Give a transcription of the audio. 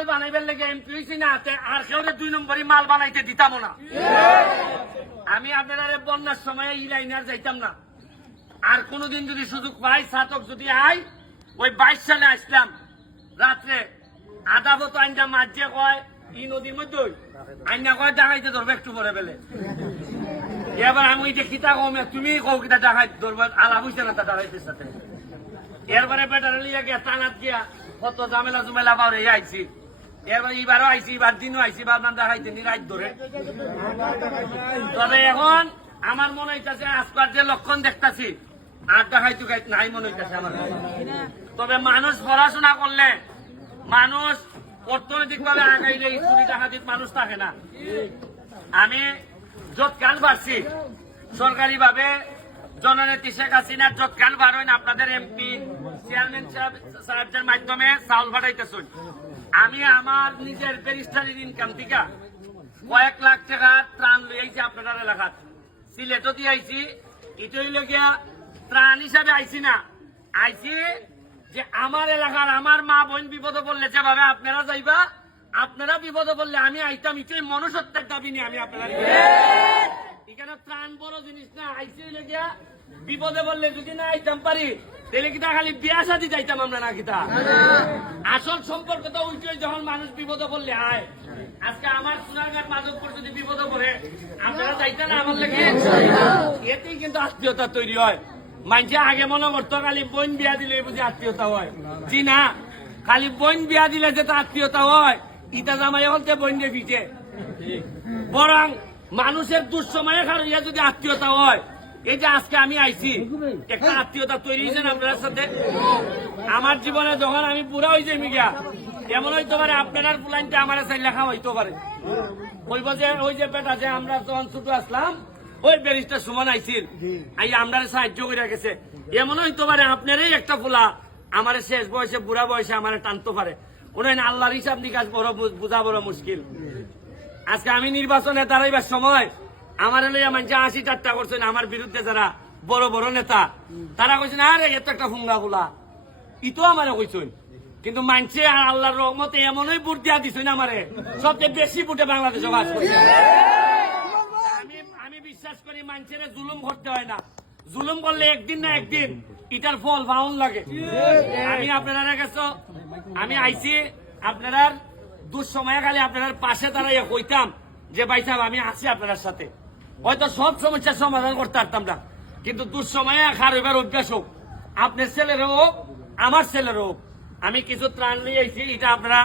মাল বানাইবার লেগে এমপি হয়েছি না আর কেউ দুই নম্বরই মাল বানাইতে দিতাম না। আমি আপনারা বন্যার সময় ই লাইনার যাইতাম না। আর কোনোদিন যদি সুযোগ পাই, ছাতক যদি আই, ওই বাইশ সালে আসলাম। রাত্রে আধা বতো আইনটা মাঝে কয়, ই নদীর মধ্যে আইনা কয় ডাকাইতে ধরবে একটু পরে বেলে। এবার আমি যে খিতা কম তুমি কও কিতা ডাকাই ধরবে আলাপ হইছে না তা ডাকাইতের সাথে। এরপরে বেটার লিয়ে গিয়া টানাত গিয়া কত ঝামেলা জুমেলা পাওয়া আইছি। এরপরে এবারও আইছি এবার দিনও আইছি এবার না দেখাইতে নি ধরে। তবে এখন আমার মনে হইতাছে আজকাল যে লক্ষণ দেখতাছি, আর দেখাইতে গাইতে নাই মনে হইতাছে আমার। তবে মানুষ পড়াশোনা করলে মানুষ অর্থনৈতিক ভাবে আগাইলে মানুষ থাকে না। আমি যত কাল পারছি সরকারি ভাবে জননেত্রী শেখ হাসিনার যত কাল বারোয় আপনাদের এমপি, চেয়ারম্যান সাহেব সাহেবদের মাধ্যমে চাউল পাঠাইতেছেন আমি আমার নিজের ব্যারিস্টারির ইনকাম থেকে কয়েক লাখ টাকা ত্রাণ লইয়াইছি আপনাদের এলাকাত সিলেটও দিয়ে আইছি ইটই লগিয়া ত্রাণ হিসাবে আইছি না। আইছি যে আমার এলাকার আমার মা বোন বিপদে পড়লে যেভাবে আপনারা যাইবা, আপনারা বিপদে পড়লে আমি আইতাম ইটই মনুষ্যত্বের দাবি নিয়ে আমি আপনারা এখানে ত্রাণ বড় জিনিস না আইসি লেগিয়া বিপদে বললে যদি না আইতাম পারি খালি কিতা বিপদে আজকে যদি বিপদে না আত্মীয়তা হয়। আগে মনে করতো, খালি বোন বিয়া দিলে বুঝি আত্মীয়তা হয়। জি না, খালি বোন বিয়া দিলে যে আত্মীয়তা হয়, ইটা জামাই হলতে বোন দিয়ে বরং মানুষের দুঃসময়ে খারইয়া যদি আত্মীয়তা হয় এই যে আজকে আমি আইছি একটা আত্মীয়তা তৈরি হয়েছে না আপনার সাথে? আমার জীবনে যখন আমি পুরা হয়েছে মিগা এমন হইতে পারে আপনার প্লানটা আমার সাইড লেখা হইতে পারে। ওই যে ওই যে বেটা যে আমরা যখন ছোট আসলাম ওই ব্যারিস্টার সুমন আইছিল। আই আমরা সাহায্য করে গেছে। এমন হইতে পারে আপনারই একটা ফুলা আমার শেষ বয়সে বুড়া বয়সে আমার টানতে পারে। উনি আল্লাহর হিসাব নিকাশ বড় বোঝা বড় মুশকিল। আজকে আমি নির্বাচনে দাঁড়াইবার সময় আমার লইয়া মানুষ আশি টাট্টা করছেন আমার বিরুদ্ধে যারা বড় বড় নেতা, তারা কইছেন আরে এত একটা ফুঙ্গা ফুলা ইতো আমারে কইছেন। কিন্তু মানছে আল্লাহর রহমতে এমনই বুট দিয়া দিছেন আমারে, সবচেয়ে বেশি বুটে বাংলাদেশে বাস করছে আমি আমি বিশ্বাস করি মানুষের জুলুম করতে হয় না। জুলুম করলে একদিন না একদিন এটার ফল ফাউন লাগে। আমি আপনারা কাছে আমি আইছি আপনারা দুঃসময়ে খালি আপনার পাশে দাঁড়াইয়া কইতাম যে, ভাই সাহেব, আমি আছি আপনার সাথে। হয়তো সব সমস্যার সমাধান করতে পারতাম না। কিন্তু দুঃসময়ে খার হইবার অভ্যাস হোক, আপনার ছেলের হোক, আমার ছেলের হোক, আমি কিছু ত্রাণ নিয়ে আইছি এটা আপনারা